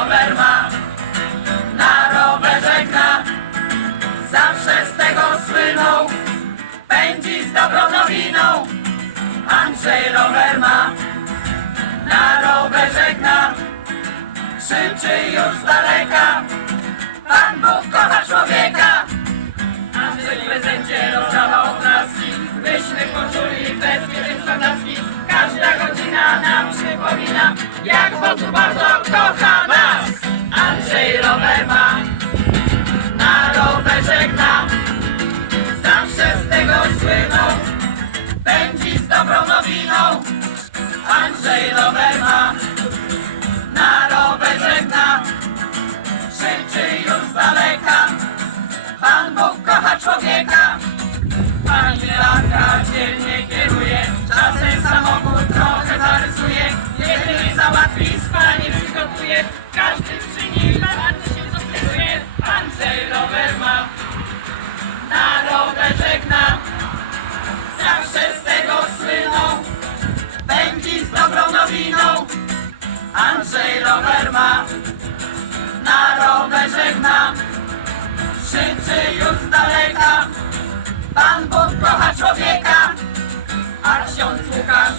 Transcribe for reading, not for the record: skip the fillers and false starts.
rower ma, na rowerze gna. Zawsze z tego słynął, pędzi z dobrą nowiną. Andrzej rower ma, na rowerze gna. Krzyczy już z daleka, Pan Bóg kocha człowieka. Andrzej w prezencie rozdawał oklaski, myśmy poczuli bezpieczeństwo fantaski. Każda godzina nam przypomina, jak Bóg bardzo kocha nas. Andrzej rower ma, na rowerze gna. Zawsze z tego słynął, pędzi z dobrą nowiną. Andrzej rower ma, na rowerze gna. Krzyczy już z daleka, Pan Bóg kocha człowieka. Pani Lata dzielnie kieruje, czasem samochód trochę zarysuje. Jedynie załatwi, spanie przygotuje, każdy przy nim bardzo się zaskakuje. Andrzej rower ma, na rowerze gna. Zawsze z tego słyną, pędzi z dobrą nowiną. Andrzej rower ma, na rowerze gna. Krzyczy już z daleka, Pan Bóg kocha człowieka. A ksiądz Łukasz